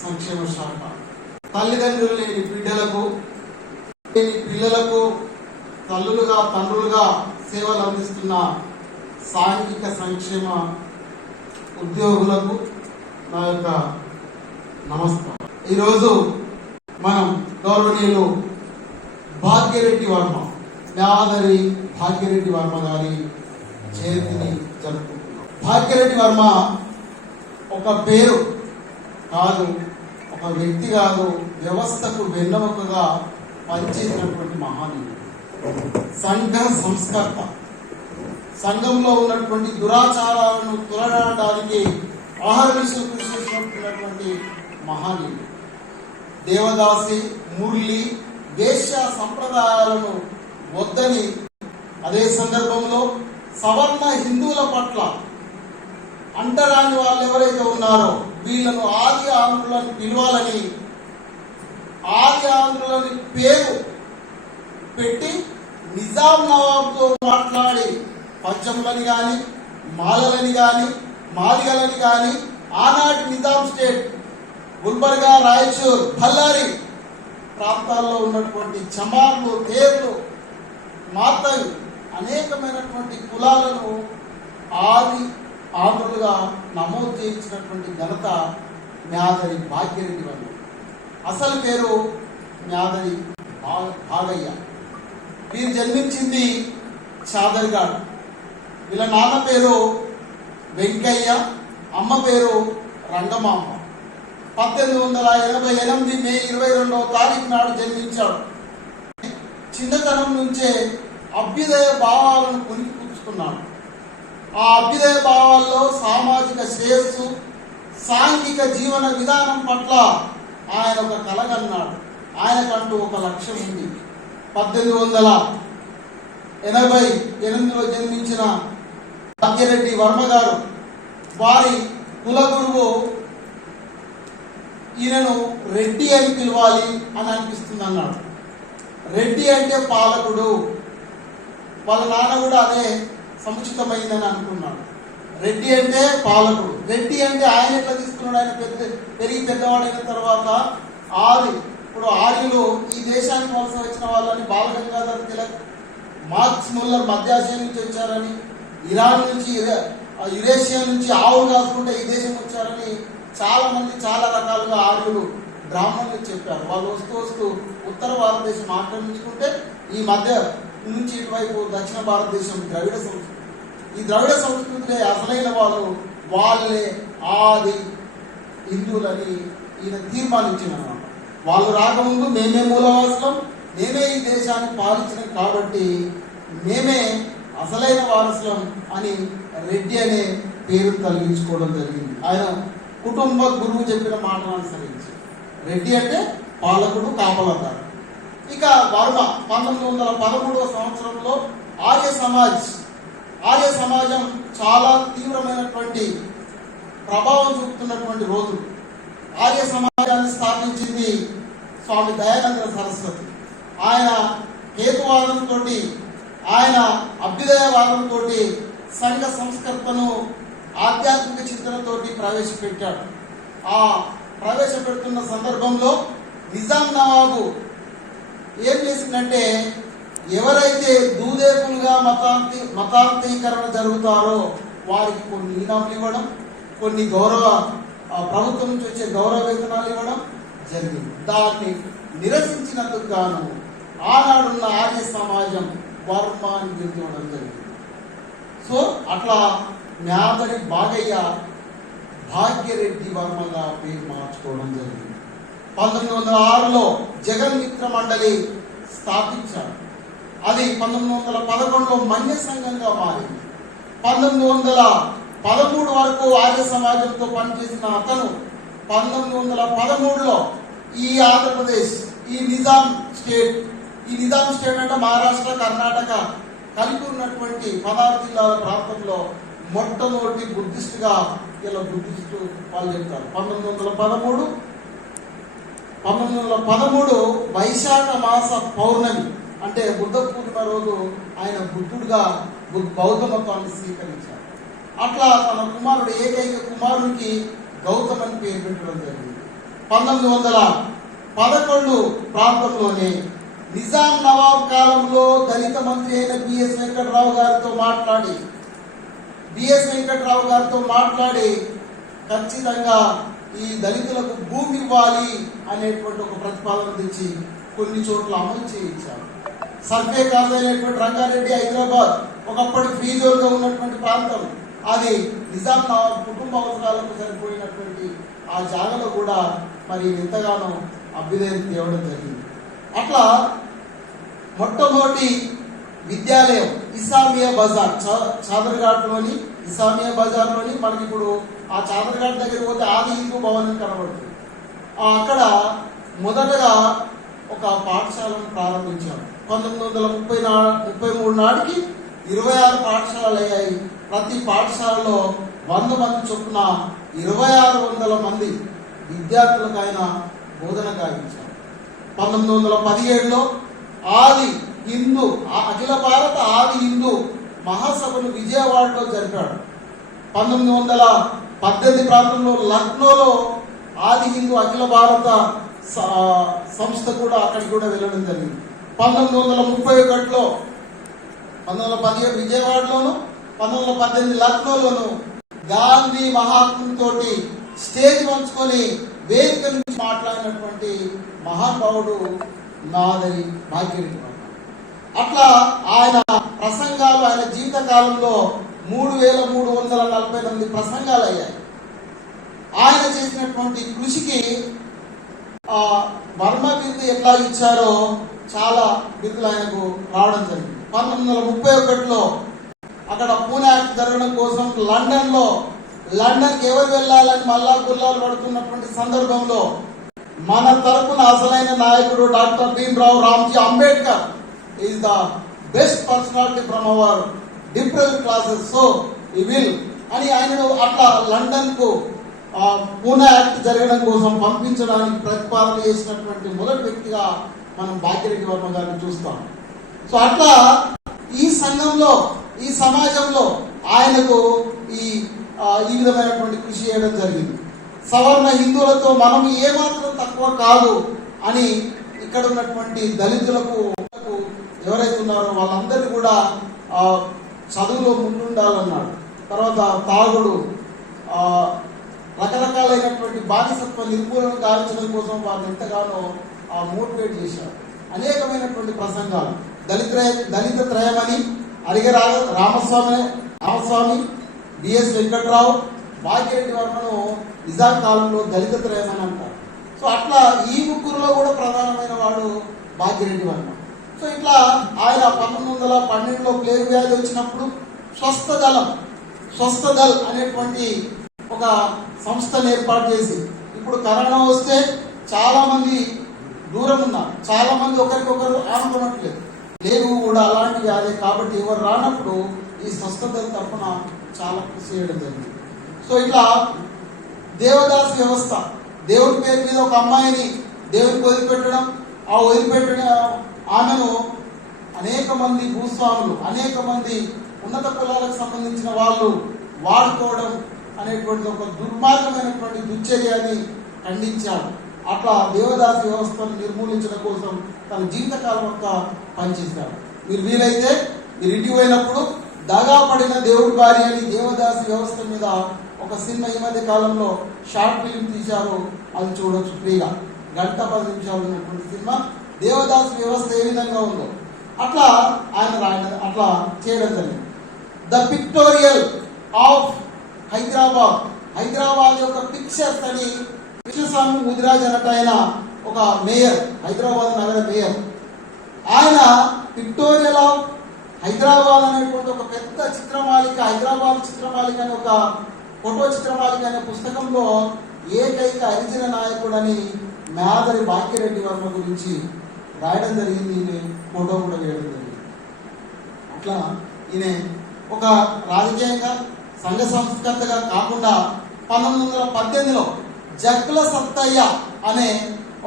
సంక్షేమ శాఖ, తల్లిదండ్రులు లేని బిడ్డలకు, లేని పిల్లలకు తల్లులుగా తండ్రులుగా సేవలు అందిస్తున్న సాంఘిక సంక్షేమ ఉద్యోగులకు నా యొక్క నమస్కారం. ఈరోజు మనం గౌరవనీయులు భాగ్యరెడ్డి వర్మ, న్యాయవాది భాగ్యరెడ్డి వర్మ గారి జయంతిని జరుపుకుంటున్నాం. భాగ్యరెడ్డి వర్మ ఒక పేరు కాదు, ఒక వ్యక్తి కాదు, వ్యవస్థకు వెన్నెముకగా పనిచేసినటువంటి మహానీయుడు, సంఘ సంస్కర్త, సంఘంలో ఉన్నటువంటి దురాచారాలను తొలగడానికి ఆహర్నిశలు కృషి చేసినటువంటి మహానీయుడు. దేవదాసి, మురళి, వేశ్య సంప్రదాయాలను వద్దని, అదే సందర్భంలో సవర్ణ హిందువుల పట్ల అంటరాని వాళ్ళు ఎవరైతే ఉన్నారో వీళ్ళను ఆది ఆంధ్రులను పిలవాలని, ఆది ఆంధ్రులని పేరు పెట్టి నిజాం నవాబ్తో మాట్లాడి పచ్చములని కానీ, మాలలని కానీ, మాదిగలని కానీ, ఆనాటి నిజాం స్టేట్ గుల్బర్గా, రాయచూర్, బళ్ళారి ప్రాంతాల్లో ఉన్నటువంటి చమార్లు, తేర్లు, మాతలు అనేకమైనటువంటి కులాలను ఆది ఆంధ్రులుగా నమోదు చేయించినటువంటి ఘనత న్యాయవాది భాగ్యరెడ్డి వర్మ. అసలు పేరు న్యాయవాది భాగయ్య. వీరు జన్మించింది చాదర్గాడ్. వీళ్ళ నాన్న పేరు వెంకయ్య, అమ్మ పేరు రంగమాంబ. 1888 మే 22వ తారీఖు నాడు జన్మించాడు. చిన్నతనం నుంచే అభ్యుదయ భావాలను పుణికిపుచ్చుకున్నాడు. ఆ అభ్యుదయ భావాల్లో సామాజిక శ్రేయస్సు, సాంఘిక జీవన విధానం పట్ల ఆయన ఒక కలగన్నాడు. ఆయనకంటూ ఒక లక్ష్యం ఉంది. 1888లో జన్మించిన భాగ్యరెడ్డి వర్మ గారు వారి కులగురువు ఈయనను రెడ్డి అని పిలవాలి అని అనిపిస్తుంది అన్నాడు. రెడ్డి అంటే పాలకుడు. వాళ్ళ నాన్న కూడా అదే సముచితమైందని అనుకున్నాడు. రెడ్డి అంటే పాలకుడు. రెడ్డి అంటే ఆయన ఎట్లా తీసుకున్నాడు? ఆయన పెరిగి పెద్దవాడైన తర్వాత ఇప్పుడు ఆర్యులు ఈ దేశానికి వలస వచ్చిన వాళ్ళని బాలగంగాధర్ తిలక్, మార్క్స్ ముల్లర్ మధ్యాసియా నుంచి వచ్చారని, ఇరాన్ నుంచి, యురేషియా నుంచి ఆవులు కాసుకుంటే ఈ దేశం వచ్చారని చాలా మంది చాలా రకాలుగా ఆర్యులు బ్రాహ్మణులు చెప్పారు. వాళ్ళు వస్తూ వస్తూ ఉత్తర భారతదేశం ఆక్రమించుకుంటే ఈ మధ్య నుంచి ఇటువైపు దక్షిణ భారతదేశం ద్రవిడ సంస్కృతి. ఈ ద్రవిడ సంస్కృతిలో అసలైన వాళ్ళే ఆది హిందువులని ఈయన తీర్మానించినమాట. వాళ్ళు రాకముందు మేమే మూలవాసులం, మేమే ఈ దేశాన్ని పాలించినాం కాబట్టి మేమే అసలైన వారసులం అని రెడ్డి అనే పేరు తొలగించుకోవడం జరిగింది. ఆయన కుటుంబ గురువు చెప్పిన మాటను అనుసరించి రెడ్డి అంటే పాలకుడు, కాపలాదారు. ఇక వర్మ 1913వ సంవత్సరంలో ఆర్య సమాజం చాలా తీవ్రమైనటువంటి ప్రభావం చూపుతున్నటువంటి రోజు. ఆర్య సమాజాన్ని స్థాపించింది స్వామి దయానంద సరస్వతి. ఆయన హేతువాదంతో, ఆయన అభ్యుదయవాదంతో సంఘ సంస్కర్తను ఆధ్యాత్మిక చింతనతోటి ప్రవేశపెట్టాడు. ఆ ప్రవేశపెడుతున్న సందర్భంలో నిజాం నవాబు ఏం చేసిందంటే, ఎవరైతే దూదేకులుగా మతాంతీకరణ జరుగుతారో వారికి కొన్ని ఇనాములు ఇవ్వడం, కొన్ని ప్రభుత్వం నుంచి వచ్చే గౌరవ వేతనాలు ఇవ్వడం జరిగింది. దాన్ని నిరసించినందుకు గాను ఆనాడున్న ఆర్య సమాజం వర్మ అని పిలువడం జరిగింది. సో అట్లా న్యాయవాది భాగ్యరెడ్డి వర్మగా పేరు మార్చుకోవడం జరిగింది. 1906లో జగన్ మిత్ర మండలి స్థాపించారు. అది 1911లో మన్య సంఘంగా మారింది. 1913 వరకు ఆర్య సమాజంతో పనిచేసిన అతను 1913లో ఈ ఆంధ్రప్రదేశ్, ఈ నిజాం స్టేట్ అంటే మహారాష్ట్ర, కర్ణాటక కలిపి ఉన్నటువంటి 16 జిల్లాల ప్రాంతంలో మొట్టమొదటి బుద్ధిస్టుగా ఇలా బుద్ధిస్టు వాళ్ళు చెప్తారు. 1913 వైశాఖ మాస పౌర్ణమి అంటే బుద్ధ పూర్ణిమ రోజు ఆయన బుద్ధుడుగా బౌద్ధ మతాన్ని స్వీకరించారు. అట్లా తన కుమారుడు ఏకైక కుమారునికి గౌతమ్ అని పేరు పెట్టడం జరిగింది. 1911 ప్రాంతంలోనే నిజాం నవాబ్ కాలంలో దళిత మంత్రి అయిన బిఎస్ వెంకట్రావు గారితో మాట్లాడి ఖచ్చితంగా ఈ దళితులకు భూమి ఇవ్వాలి అనేటువంటి ఒక ప్రతిపాదన తెచ్చి కొన్ని చోట్ల అమలు చేయించారు. సర్వే కాదు అయినటువంటి రంగారెడ్డి, హైదరాబాద్ ఒకప్పటి ఫ్రీ జోన్గా ఉన్నటువంటి ప్రాంతం. అది నిజాం నవాబ్ కుటుంబ అవసరాలకు సరిపోయినటువంటి ఆ జాగాలో కూడా మరి ఎంతగానో అభ్యుదయం తేవడం జరిగింది. అట్లా మొట్టమొదటి విద్యాలయం ఇసామియా బజార్, చాదర్ఘాట్లోని ఇసామియా బజార్లోని మనకి ఇప్పుడు ఆ చాదర్ఘాట్ దగ్గర పోతే ఆది హిందూ భవనం కనబడుతుంది. అక్కడ మొదటగా ఒక పాఠశాలను ప్రారంభించారు. 1933 నాటికి 26 పాఠశాలలు అయ్యాయి. ప్రతి పాఠశాలలో 100 మంది చొప్పున 2600 మంది విద్యార్థులకు ఆయన బోధన గావించారు. 1917లో ఆది హిందూ అఖిల భారత ఆది హిందూ మహాసభను విజయవాడలో జరిపాడు. 1918 ప్రాంతంలో లక్నోలో ఆది హిందూ అఖిల భారత సంస్థ కూడా అక్కడికి కూడా వెళ్ళడం జరిగింది. 1931లో 1917 విజయవాడలోను, 1918 లక్నోలోను గాంధీ మహాత్ముతోటి స్టేజ్ పంచుకొని వేదిక నుంచి మాట్లాడినటువంటి మహానుభావుడు నాదరి భాగ్యరెడ్డి. అట్లా ఆయన ప్రసంగాలు ఆయన జీవిత కాలంలో 3348 ప్రసంగాలు అయ్యాయి. ఆయన చేసినటువంటి కృషికి వర్మ బిరుదు ఎట్లా ఇచ్చారో చాలా బిరుదులు ఆయనకు రావడం జరిగింది. 1931లో అక్కడ పూణే యాక్ట్ జరగడం కోసం లండన్కి ఎవరు వెళ్ళాలని మళ్ళా గుల్లాలు పడుతున్నటువంటి సందర్భంలో మన తరపున అసలైన నాయకుడు doctor Bhimrao Ramji Ambedkar is the best personality from our different classes, so ఈ విల్ అని ఆయనను అట్లా లండన్కు పూణే యాక్ట్ జరగడం కోసం పంపించడానికి ప్రతిపాదన చేసినటువంటి మొదటి వ్యక్తిగా మనం భాగ్యరెడ్డి వర్మ గారిని చూస్తాం. సో అట్లా ఈ సంఘంలో, ఈ సమాజంలో ఆయనకు ఈ విధమైనటువంటి కృషి చేయడం జరిగింది. సవర్ణ హిందువులతో మనం ఏమాత్రం తక్కువ కాదు అని ఇక్కడ ఉన్నటువంటి దళితులకు ఎవరైతే ఉన్నారో వాళ్ళందరినీ కూడా చదువులో ముందుండాలన్నాడు. తర్వాత తాగుడు, రకరకాలైనటువంటి బానిసత్వ నిర్మూలన గావించడం కోసం వాళ్ళు ఎంతగానో మోటివేట్ చేశారు. అనేకమైనటువంటి ప్రసంగాలు దళిత త్రయమని అరిగ రామస్వామి, బిఎస్ వెంకట్రావు, భాగ్యరెడ్డి వర్మను నిజాం కాలంలో దళిత త్రయమని అంటారు. సో అట్లా ఈ ముగ్గురులో కూడా ప్రధానమైన వాడు భాగ్యరెడ్డి వర్మ. సో ఇట్లా ఆయన 1912లో ప్లేగ్ వ్యాధి వచ్చినప్పుడు స్వస్థదల్ అనేటువంటి ఒక సంస్థను ఏర్పాటు చేసి, ఇప్పుడు కరోనా వస్తే చాలా మంది దూరం ఉన్నారు, చాలా మంది ఒకరికొకరు ఆనుకోవట్లేదు, లేవు కూడా అలాంటి వ్యాధి. కాబట్టి ఎవరు రానప్పుడు ఈ స్వస్థదల్ తరఫున చాలా కృషి చేయడం జరిగింది. సో ఇట్లా దేవదాసి వ్యవస్థ, దేవుడి పేరు మీద ఒక అమ్మాయిని దేవుడికి వదిలిపెట్టడం, ఆ వదిలిపెట్టిన ఆమెను అనేక మంది భూస్వాములు, అనేక మంది ఉన్నత కులాలకు సంబంధించిన వాళ్ళు వాడుకోవడం అనేటువంటి ఒక దుర్మార్గమైనటువంటి దుశ్చర్యాన్ని ఖండించాడు. అట్లా దేవదాసి వ్యవస్థను నిర్మూలించడం కోసం తన జీవితకాలం అంతా పనిచేశాడు. మీరు వీలైతే మీరు ఇంటికి పోయినప్పుడు దాగా పడిన దేవుడి భార్య అని దేవదాసి వ్యవస్థ మీద ఒక సినిమా ఈ మధ్య కాలంలో షార్ట్ ఫిలిం తీశారు, అది చూడొచ్చు ఫ్రీగా. 1 గంట 10 నిమిషాలు ఉన్నటువంటి సినిమా దేవదాసి వ్యవస్థ ఏ విధంగా ఉందో అట్లా ఆయన అట్లా చేయడం జరిగింది. ద పిక్టోరియల్ ఆఫ్ హైదరాబాద్ యొక్క పిక్చర్స్ అని కృష్ణస్వామి ముదిరాజ్ అన్నట్టు ఆయన ఒక మేయర్, హైదరాబాద్ నగర మేయర్. ఆయన పిక్టోరియల్ ఆఫ్ హైదరాబాద్ అనేటువంటి ఒక పెద్ద చిత్రమాలిక, హైదరాబాద్ చిత్రమాలిక అనే ఒక ఫోటో చిత్రమాలిక అనే పుస్తకంలో ఏకైక హరిజన నాయకుడని మేదరి భాగ్యరెడ్డి వర్మ గురించి రాయడం జరిగింది. ఈయన ఫోటో కూడా వేయడం జరిగింది. అట్లా ఈయన ఒక రాజకీయంగా సంఘ సంస్కర్తగా కాకుండా 1918లో జగ్గుల సత్తయ్య అనే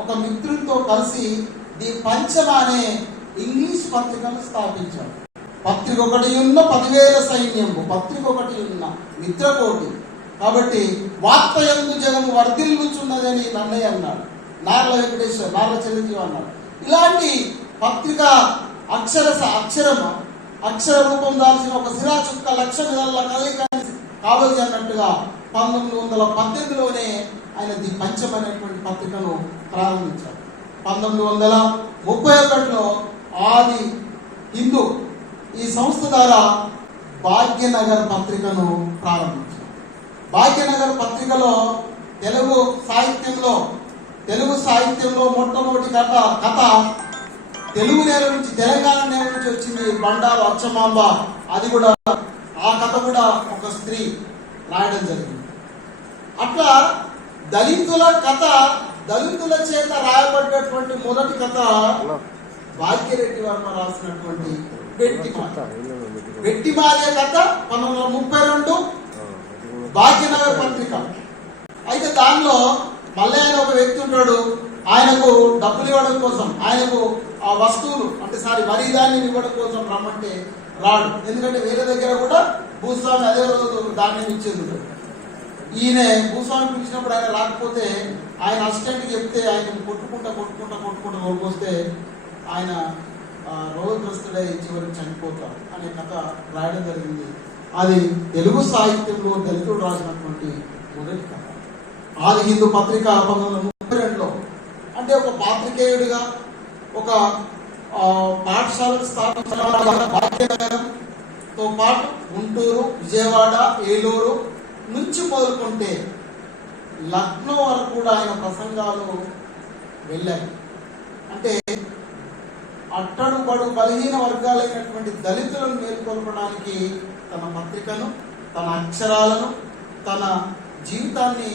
ఒక మిత్రులతో కలిసి ది పంచమ అనే ఇంగ్లీష్ పత్రికను స్థాపించాడు. పత్రిక ఒకటి ఉన్న 10,000 సైన్యము, పత్రిక ఒకటి ఉన్న మిత్రకోటి కాబట్టి వార్త యందు జగము వర్ధిల్లుచున్నదని నన్నయ్య అన్నాడు, నార్ల వెంకటేశ్వర, నార్ల చిరంజీవి అన్నాడు. ఇలాంటి పత్రిక అక్షర రూపం దాల్చిన ఒక శిలా చుక్క లక్ష విధాల కదలిక కావాలి అన్నట్టుగా 1918లోనే ఆయన ది పంచం అనేటువంటి పత్రికను ప్రారంభించారు. 1931లో ఆది హిందూ ఈ సంస్థ ద్వారా భాగ్యనగర్ పత్రికను ప్రారంభించారు. భాగ్యనగర్ పత్రికలో తెలుగు సాహిత్యంలో మొట్టమొదటి కథ తెలుగు నేల నుంచి, తెలంగాణ నేల నుంచి వచ్చింది. బండారు అచ్చమాంబ, అది కూడా ఆ కథ కూడా ఒక స్త్రీ రాయడం జరిగింది. అట్లా దళితుల చేత రాయబడ్డటువంటి మొదటి కథ భాగ్యరెడ్డి వర్మ రాసినటువంటి బెట్టిమాదే కథ 1932 భాగ్యనగర్ పత్రిక. అయితే దానిలో మళ్ళీ ఆయన ఒక వ్యక్తి ఉంటాడు, ఆయనకు డబ్బులు ఇవ్వడం కోసం, ఆయనకు ఆ వస్తువులు వరి ధాన్యం ఇవ్వడం కోసం రమ్మంటే రాడు. ఎందుకంటే వేరే దగ్గర కూడా భూస్వామి అదే రోజు ధాన్యం ఇచ్చేది ఉంటాడు. ఈయన భూస్వామి పిలిచినప్పుడు ఆయన రాకపోతే ఆయన అసిస్టెంట్కి చెప్తే ఆయన కొట్టుకుంటా వస్తే ఆయన రోగగ్రస్తుడై చివరికి చనిపోతారు అనే కథ రాయడం జరిగింది. అది తెలుగు సాహిత్యంలో దళితుడు రాసినటువంటి మొదటి కథ. ఆది హిందూ పత్రిక 1932లో, అంటే ఒక పాత్రికేయుడిగా ఒక పాఠశాలను స్థాపించడంతో పాటు గుంటూరు, విజయవాడ, ఏలూరు నుంచి మొదలుకుంటే లక్నో వరకు కూడా ఆయన ప్రసంగాలు వెళ్ళాయి. అంటే అట్టడుబడు బలహీన వర్గాలైనటువంటి దళితులను మేల్కొల్పడానికి తన పత్రికను, తన అక్షరాలను, తన జీవితాన్ని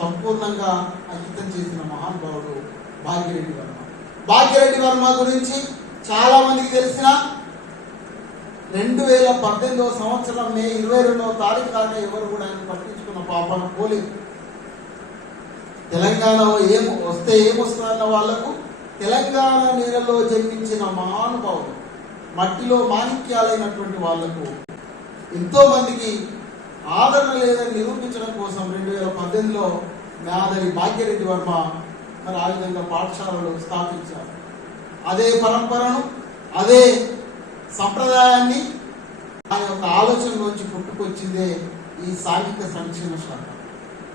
సంపూర్ణంగా అంకితం చేసిన మహానుభావుడు భాగ్యరెడ్డి వర్మ. భాగ్యరెడ్డి వర్మ గురించి చాలా మందికి తెలిసిన 2018 సంవత్సరం మే 22వ తారీఖు దాకా ఎవరు కూడా ఆయన పట్టించుకున్న పాపన పోలేదు. తెలంగాణలో వస్తే ఏమొస్తుందన్న వాళ్లకు తెలంగాణ నేలలో జన్మించిన మహానుభావులు, మట్టిలో మాణిక్యాలైనటువంటి వాళ్లకు ఎంతో మందికి ఆదరణ లేదని నిరూపించడం కోసం 2018లో మేధావి భాగ్యరెడ్డి వర్మ మరి ఆ విధంగా పాఠశాలలు స్థాపించారు. అదే పరంపరను, అదే సంప్రదాయాన్ని ఆయన యొక్క ఆలోచనలోంచి పుట్టుకొచ్చిందే ఈ సాంఘిక సంక్షేమ శాఖ.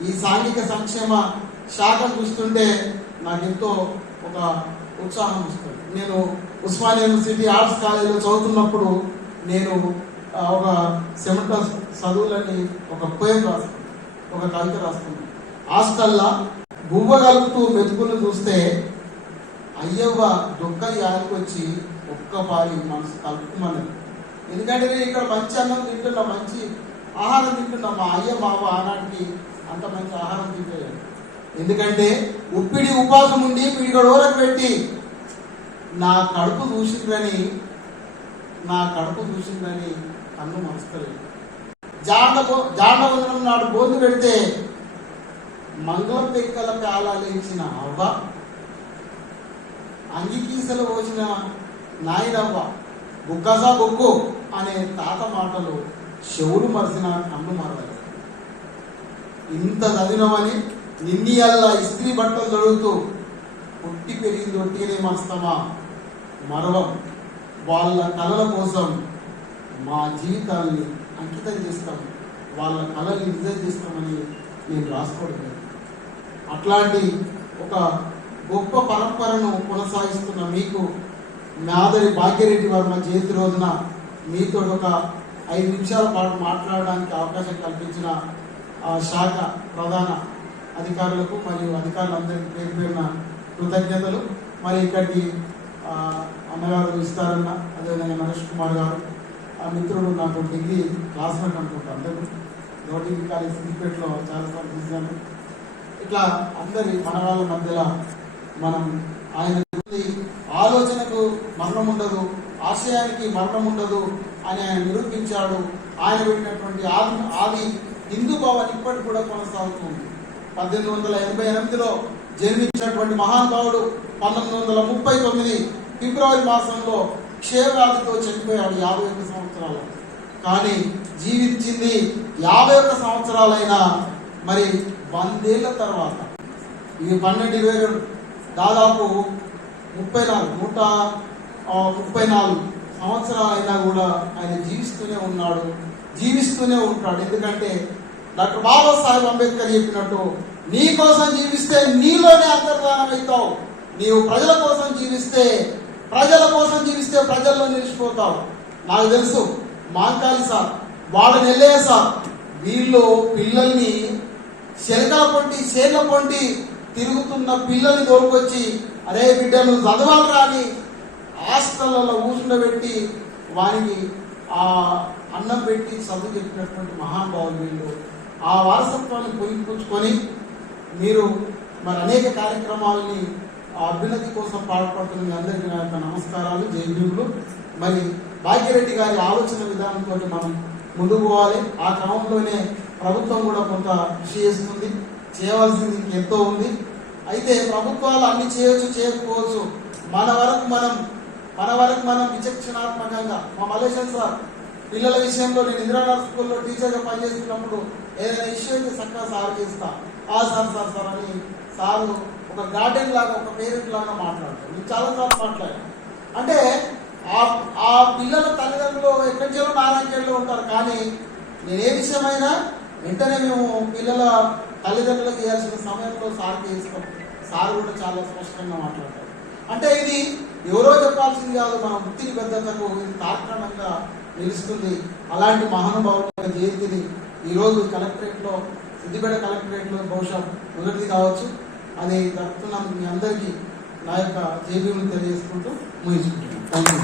ఈ సాంఘిక సంక్షేమ శాఖ చూస్తుంటే నాకెంతో ఒక ఉత్సాహం వస్తుంది. నేను ఉస్మానియా యూనివర్సిటీ ఆర్ట్స్ కాలేజీలో చదువుతున్నప్పుడు నేను ఒక సెమిస్టర్ చదువులని ఒక పోయం రాస్తాను, ఒక కవిత రాస్తాను. హాస్టల్లా గువ్వ కలుపుతూ మెతుకులు చూస్తే అయ్యవ్వ దొక్కలు యాదకొచ్చి ఒక్కపారి మనసు కలుపుకుమన్నది. ఎందుకంటే నేను ఇక్కడ మంచి అన్నం తింటున్నా, మంచి ఆహారం తింటున్నా. మా అయ్య మావ ఆనాటికి అంత మంచి ఆహారం తింటలేదు. ఎందుకంటే ఉప్పిడి ఉపాసం ఉండి పిడిగడ ఊరకు పెట్టి నా కడుపు చూసిందని కన్ను మనస్తలేదు. జాండ వందనం నాడు బోధు పెడితే మంగళం పెక్కల పేలాలేసిన అవ్వ, అంగికీసలు పోసిన నాయుడవ్వ, బుక్కసా బొక్కు అనే తాత మాటలు చెవులు మరిసిన కన్ను మరవలేదు. ఇంత చదివినమని నిన్నీయల్లా ఇస్త్రీ బట్టలు తొడుగుతూ పుట్టి పెరిగింది ఒట్టినే మస్తమా మరవం. వాళ్ళ కళల కోసం మా జీవితాన్ని అంకితం చేస్తాం, వాళ్ళ కళల్ని నిజం చేస్తామని నేను రాసుకోవడం. అట్లాంటి ఒక గొప్ప పరంపరను కొనసాగిస్తున్న మీకు మేధావి భాగ్యరెడ్డి వర్మ జయంతి రోజున మీతో ఒక 5 నిమిషాల పాటు మాట్లాడడానికి అవకాశం కల్పించిన ఆ శాఖ ప్రధాన అధికారులకు మరియు అధికారులందరికీ పేరు పేరున కృతజ్ఞతలు. మరి ఇక్కడికి అన్నగారు ఇస్తారన్న, అదేవిధంగా నరేష్ కుమార్ గారు, ఆ మిత్రుడు నాకు డిగ్రీ క్లాస్మేట్ అనుకుంటా, అందరూ డిగ్రీ కాలేజ్ సిద్దిపేటలో చాలాసార్లు చూశాను. ఇట్లా అందరి మన వాళ్ళ మధ్యలో మనం ఆయన ఆలోచనకు మరణం ఉండదు, ఆశయానికి మరణం ఉండదు అని ఆయన నిరూపించాడు. ఆయన పెట్టినటువంటి ఆది హిందూ భవన్ ఇప్పటికి కూడా కొనసాగుతుంది. 1888లో జన్మించినటువంటి మహానుభావుడు 1939 ఫిబ్రవరి మాసంలో క్షయవ్యాధితో చనిపోయాడు 51 సంవత్సరాలు. కానీ జీవించింది 51 సంవత్సరాలైనా మరి 100 ఏళ్ల తర్వాత ఈ 12-22 దాదాపు 134 సంవత్సరాలైనా కూడా ఆయన జీవిస్తూనే ఉంటాడు. ఎందుకంటే డాక్టర్ బాబాసాహెబ్ అంబేద్కర్ చెప్పినట్టు నీ కోసం జీవిస్తే నీలోనే అంతర్ధానం అవుతావు, నీవు ప్రజల కోసం జీవిస్తే ప్రజల్లో నిలిచిపోతావు. నాకు తెలుసు మాంకాలి సార్, వాడని వెళ్ళే సార్, వీళ్ళు పిల్లల్ని శనగల పొంటి సేర్ల పొంటి తిరుగుతున్న పిల్లల్ని తోలుకొచ్చి అరే బిడ్డ నువ్వు చదవాలి రాని హాస్టళ్లలో కూర్చుండబెట్టి వారికి ఆ అన్నం పెట్టి చదువు చెప్పినటువంటి మహానుభావులు వీళ్ళు. ఆ వారసత్వాన్ని పొందుపుచ్చుకొని మీరు మరి అనేక కార్యక్రమాలని అభ్యున్నతి కోసం పాల్పడుతున్న మీ అందరికీ నా యొక్క నమస్కారాలు, జయభీములు. మరి భాగ్యరెడ్డి గారి ఆలోచన విధానంతో మనం ముందుకు పోవాలి. ఆ క్రమంలోనే ప్రభుత్వం కూడా కొంత కృషి చేస్తుంది, చేయవలసింది ఇంకెంతో ఉంది. అయితే ప్రభుత్వాలు అన్ని చేయొచ్చు, చేయకపోవచ్చు. మన వరకు మనం విచక్షణాత్మకంగా మా మలేషియన్ సార్ పిల్లల విషయంలో నేను ఇందిరాగాంధీ స్కూల్లో టీచర్గా పనిచేస్తున్నప్పుడు ఏదైనా ఇష్యూ అయితే చక్కగా సార్ చేస్తా, సార్ అని సారు ఒక గార్డెన్ లాగా, ఒక పేరెంట్ లాగా మాట్లాడతారు. నేను చాలాసార్లు మాట్లాడాను. అంటే ఆ పిల్లల తల్లిదండ్రులు ఎక్కడి నుంచో నారాయణలో ఉంటారు, కానీ నేను ఏ విషయమైనా వెంటనే మేము పిల్లల తల్లిదండ్రులకు చేయాల్సిన సమయంలో సార్కి చేస్తాం. సార్ కూడా చాలా స్పష్టంగా మాట్లాడతారు. అంటే ఇది ఎవరో చెప్పాల్సింది కాదు, మన వృత్తి బద్ధతకు ఇది తార్కాణంగా నిలుస్తుంది. అలాంటి మహానుభావుల జయంతిని ఈరోజు కలెక్టరేట్లో, సిద్దిపేట కలెక్టరేట్లో బహుశా మొదటిది కావచ్చు, అది జరుపుతున్నాను. మీ అందరికీ నా యొక్క జేబీలను తెలియజేసుకుంటూ ముగించుకుంటున్నాను. Thank you.